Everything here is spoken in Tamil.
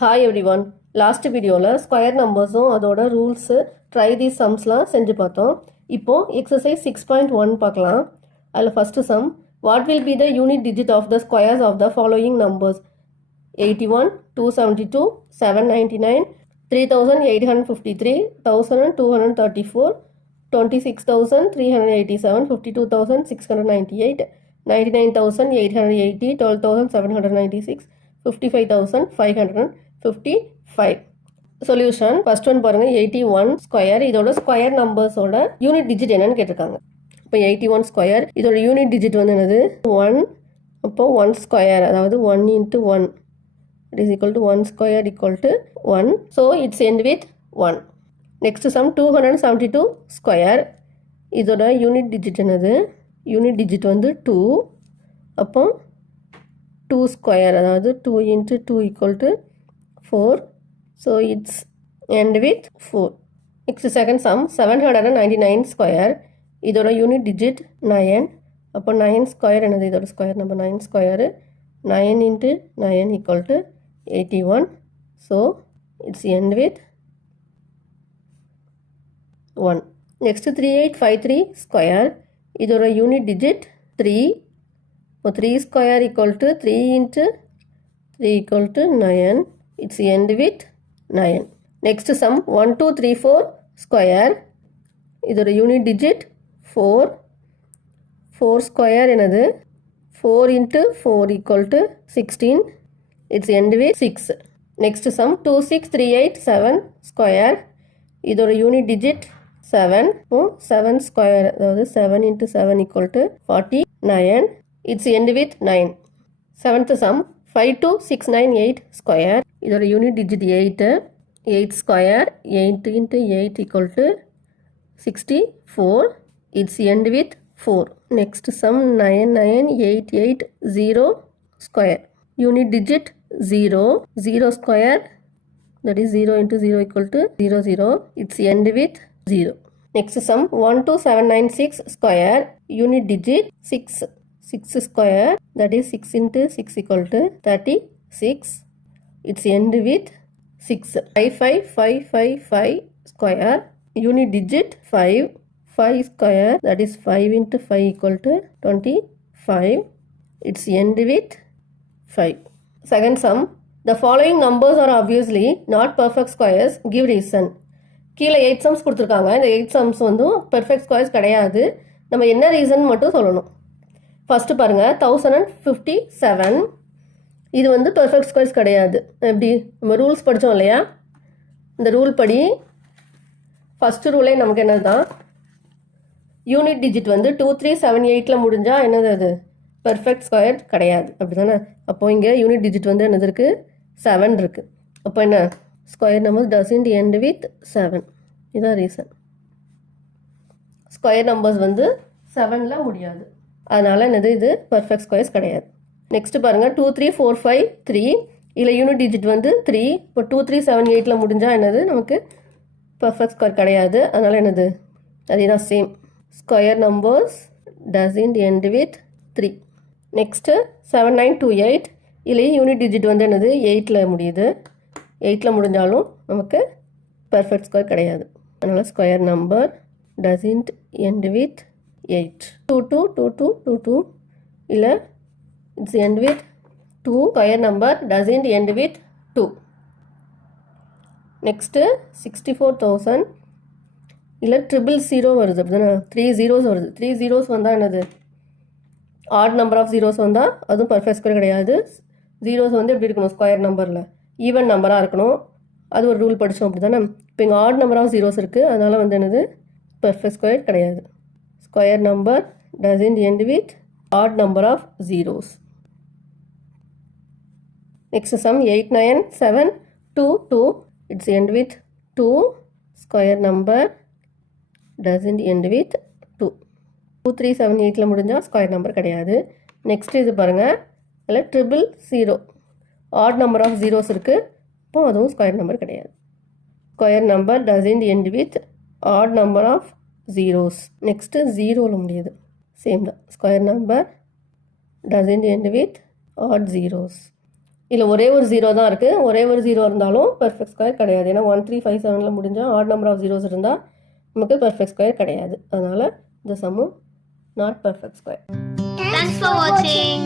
Hi everyone. Last வீடியோவில் ஸ்கொயர் நம்பர்ஸும் அதோட ரூல்ஸு ட்ரை தி சம்ஸ்லாம் செஞ்சு பார்த்தோம். இப்போது எக்ஸசைஸ் 6.1 பார்க்கலாம். அதில் first sum, what will be the unit digit of the squares of the following numbers? 81, 272, 799, 3853, 1234, 26,387, 52,698, 99,880, 12,796, 55,555. Solution first one பாருங்க, 81 ஸ்கொயர் இதோட ஸ்கொயர் நம்பர்ஸோட யூனிட் டிஜிட் என்னன்னு கேட்டிருக்காங்க. இப்போ 81 ஸ்கொயர் இதோட யூனிட் டிஜிட் வந்து என்னது 1. அப்போ 1 ஸ்கொயர் அதாவது 1 into 1 it is equal to 1 square equal to 1. So it's end with 1. Next sum 272 square இதோட யூனிட் டிஜிட் என்னது, யூனிட் டிஜிட் வந்து 2. அப்போ 2 square அதாவது 2 into 2 equal to 4. So it's end with 4. Next second sum 799 square இதோட யூனிட் டிஜிட் 9. அப்போ 9 square என்னது, இதோட square number 9 square 9 into 9 equal to 81. So it's end with 1. Next 3853 square இதோட யூனிட் டிஜிட் 3. இப்போ 3 square equal to 3 into 3 equal to 9. It's end with 9. Next sum 1234 square இதோட யூனிட் டிஜிட் 4. 4 square என்னது 4 into 4 equal to 16. It's end with 6. Next sum 26387 square இதோட யூனிட் டிஜிட் 7. 7 square அதாவது 7 into 7 equal to 49. It's end with 9. Seventh sum 52698 square இதோட unit digit 8. 8 square 8 into 8 equal to 64. It's end with 4. Next sum 99880 square unit digit 0. 0 square that is 0 into 0 equal to 0 0. It's end with 0. Next sum 12796 square unit digit 6. 6 square that is 6 into 6 equal to 36. It's end with 6. 55555 square unit digit 5. 5 square that is 5 into 5 equal to 25. It's end with 5. Second sum, the following numbers are obviously not perfect squares. Give reason. கீழே 8 sums கொடுத்துருக்காங்க. இந்த 8 sums வந்து perfect squares கிடையாது. நம்ம என்ன ரீசன் மட்டும் சொல்லணும். ஃபஸ்ட்டு பாருங்கள் 1057 இது வந்து பெர்ஃபெக்ட் ஸ்கொயர்ஸ் கிடையாது. எப்படி நம்ம ரூல்ஸ் படித்தோம் இல்லையா, இந்த ரூல் படி ஃபஸ்ட்டு ரூலே நமக்கு என்னது தான், யூனிட் டிஜிட் வந்து 2378 முடிஞ்சால் என்னது அது பெர்ஃபெக்ட் ஸ்கொயர் கிடையாது, அப்படி தானே. அப்போது இங்கே யூனிட் டிஜிட் வந்து என்னது இருக்குது 7 இருக்குது. அப்போ என்ன square numbers doesn't end with 7. இதுதான் ரீசன். ஸ்கொயர் நம்பர்ஸ் வந்து 7ல் முடியாது, அதனால் என்னது இது பெர்ஃபெக்ட் ஸ்கொயர்ஸ் கிடையாது. நெக்ஸ்ட்டு பாருங்கள் 23453 இதில் யூனிட் டிஜிட் வந்து 3. இப்போ 2378 முடிஞ்சால் என்னது நமக்கு பெர்ஃபெக்ட் ஸ்கொயர் கிடையாது, அதனால் என்னது அதே தான் same. Square numbers doesn't end with 3. Next 7928 இதில் யூனிட் டிஜிட் வந்து என்னது 8ல் முடியுது. 8ல் முடிஞ்சாலும் நமக்கு பெர்ஃபெக்ட் ஸ்கொயர் கிடையாது, அதனால் square number doesn't end with 8. 222222 இல்லை it's end with 2. Square number doesn't end with 2. Next 64,000 இல்லை 000 வருது, அப்படி தானே. 3 zeros வருது. 3 zeros வந்தால் என்னது ஆட் நம்பர் ஆஃப் ஜீரோஸ் வந்தால் அதுவும் பர்ஃபெக்ட் ஸ்கொயர் கிடையாது. ஜீரோஸ் வந்து எப்படி இருக்கணும், ஸ்கொயர் நம்பரில் ஈவன் நம்பராக இருக்கணும். அது ஒரு ரூல் படித்தோம், அப்படி தானே. இப்போ இங்கே ஆட் நம்பர் ஆஃப் ஜீரோஸ் இருக்குது, அதனால் வந்து என்னது பர்ஃபெக்ட் ஸ்கொயர் கிடையாது. Square number doesn't end with odd number of zeros. Next sum 89722 it's end with 2. Square number doesn't end with 2. 2378 முடிஞ்சால் ஸ்கொயர் நம்பர் கிடையாது. நெக்ஸ்ட் இது பாருங்கள், அதில் 000 ஆட் நம்பர் ஆஃப் ஜீரோஸ் இருக்குது, இப்போ அதுவும் ஸ்கொயர் நம்பர் கிடையாது. Square number doesn't end with odd number of zeros. Next 0ல் முடியுது, சேம் தான். Square number doesn't end with odd zeros. இதில் ஒரே ஒரு 0 தான் இருக்குது. ஒரே ஒரு 0 இருந்தாலும் பெர்ஃபெக்ட் ஸ்கொயர் கிடையாது. ஏன்னா 1 3 5 7ல் முடிஞ்சால் ஆட் நம்பர் ஆஃப் ஜீரோஸ் இருந்தால் நமக்கு பெர்ஃபெக்ட் ஸ்கொயர் கிடையாது. அதனால் இந்த சம்மும் not perfect square. Thanks for watching.